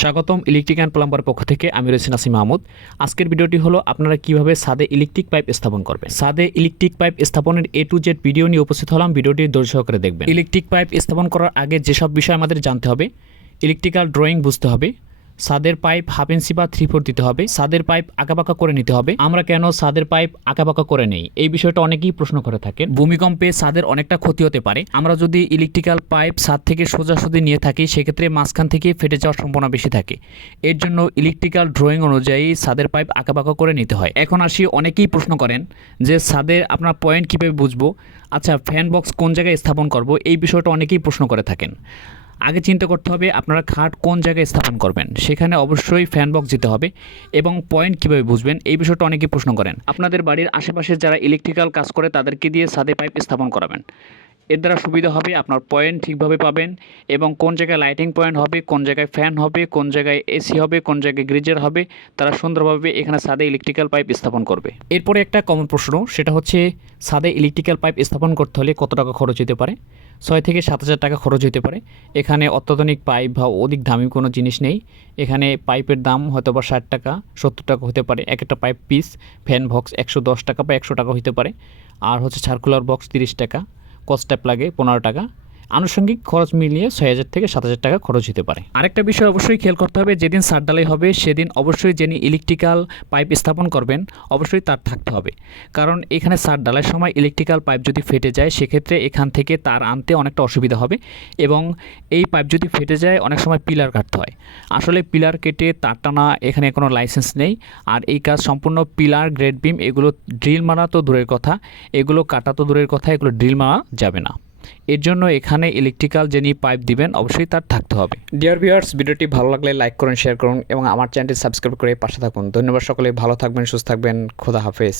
স্বাগতম electric and plumber পক্ষ থেকে, আমি রয়েছি নাসিম মাহমুদ। আজকের ভিডিওটি হলো আপনারা কীভাবে সাদে ইলেকট্রিক পাইপ স্থাপন করবেন। সাদে ইলেকট্রিক পাইপ স্থাপনের এ টু জেড ভিডিও নিয়ে উপস্থিত হলাম, ভিডিওটি ধৈর্য সহকারে দেখবেন। ইলেকট্রিক পাইপ স্থাপন করার আগে যেসব বিষয় আমাদের জানতে হবে, ইলেকট্রিক্যাল ড্রয়িং বুঝতে হবে সাদের পাইপ হাফ ইঞ্চি বা থ্রি ফোর দিতে হবে। সাদের পাইপ আঁকাবাঁকা করে নিতে হবে। আমরা কেন সাদের পাইপ আঁকাবাঁকা করে নেই? এই বিষয়টা অনেকেই প্রশ্ন করে থাকেন। ভূমিকম্পে সাদের অনেকটা ক্ষতি হতে পারে। আমরা যদি ইলেকট্রিক্যাল পাইপ সাদ থেকে সোজাসুজি নিয়ে থাকি, সেক্ষেত্রে মাঝখান থেকে ফেটে যাওয়ার সম্ভাবনা বেশি থাকে। এর জন্য ইলেকট্রিক্যাল ড্রয়িং অনুযায়ী সাদের পাইপ আঁকাবাঁকা করে নিতে হয়। এখন আসি অনেকেই প্রশ্ন করেন যে, সাদের আপনার পয়েন্ট কীভাবে বুঝব? আচ্ছা ফ্যান বক্স কোন জায়গায় স্থাপন করব? এই বিষয়টা অনেকেই প্রশ্ন করে থাকেন। আগে চিন্তা করতে হবে আপনারা খাট কোন জায়গায় স্থাপন করবেন। সেখানে অবশ্যই ফ্যান বক্স দিতে হবে এবং পয়েন্ট কীভাবে বুঝবেন, এই বিষয়টা অনেকেই প্রশ্ন করেন। আপনাদের বাড়ির আশেপাশে যারা ইলেকট্রিক্যাল কাজ করে তাদেরকে দিয়ে সাদে পাইপ স্থাপন করাবেন। এর দ্বারা সুবিধা হবে আপনার পয়েন্ট ঠিকভাবে পাবেন এবং কোন জায়গায় লাইটিং পয়েন্ট হবে, কোন জায়গায় ফ্যান হবে, কোন জায়গায় এসি হবে, কোন জায়গায় গ্রিজার হবে, তারা সুন্দরভাবে এখানে সাদে ইলেকট্রিক্যাল পাইপ স্থাপন করবে। এরপরে একটা কমন প্রশ্ন, সেটা হচ্ছে সাদে ইলেকট্রিক্যাল পাইপ স্থাপন করতে হলে কত টাকা খরচ হতে পারে? ছয় থেকে সাত হাজার টাকা খরচ হতে পারে। এখানে অত্যাধুনিক পাইপ বা অধিক দামি কোনো জিনিস নেই। এখানে পাইপের দাম হয়তো বা ষাট টাকা, সত্তর টাকা হতে পারে। এক একটা পাইপ পিস ফ্যান বক্স একশো দশ টাকা বা একশো টাকা হতে পারে। আর হচ্ছে সার্কুলার বক্স তিরিশ টাকা। কস্ট্যাপ লাগে পনেরো টাকা। আনুষঙ্গিক খরচ মিলিয়ে ছয় হাজার থেকে সাত হাজার টাকা খরচ হতে পারে। আরেকটা বিষয় অবশ্যই খেয়াল করতে হবে, যেদিন সার ডালাই হবে, সেদিন অবশ্যই যিনি ইলেকট্রিক্যাল পাইপ স্থাপন করবেন, অবশ্যই তার থাকতে হবে। কারণ এখানে সার ডালার সময় ইলেকট্রিক্যাল পাইপ যদি ফেটে যায়, সেক্ষেত্রে এখান থেকে তার আনতে অনেকটা অসুবিধা হবে এবং এই পাইপ যদি ফেটে যায়, অনেক সময় পিলার কাটতে হয়। আসলে পিলার কেটে তার টানা এখানে কোনো লাইসেন্স নেই। আর এই কাজ সম্পূর্ণ পিলার, গ্রেড বিম, এগুলো ড্রিল মারা তো দূরের কথা, এগুলো কাটা তো দূরের কথা, এগুলো ড্রিল মারা যাবে না। এর জন্য এখানে ইলেকট্রিক্যাল যিনি পাইপ দিবেন, অবশ্যই তার থাকতে হবে। ডিয়ার ভিউয়ার্স ভিডিওটি ভালো লাগলে লাইক করুন শেয়ার করুন, এবং আমার চ্যানেলটি সাবস্ক্রাইব করে পাশে থাকুন। ধন্যবাদ সকলে, ভালো থাকবেন, সুস্থ থাকবেন, খোদা হাফেজ।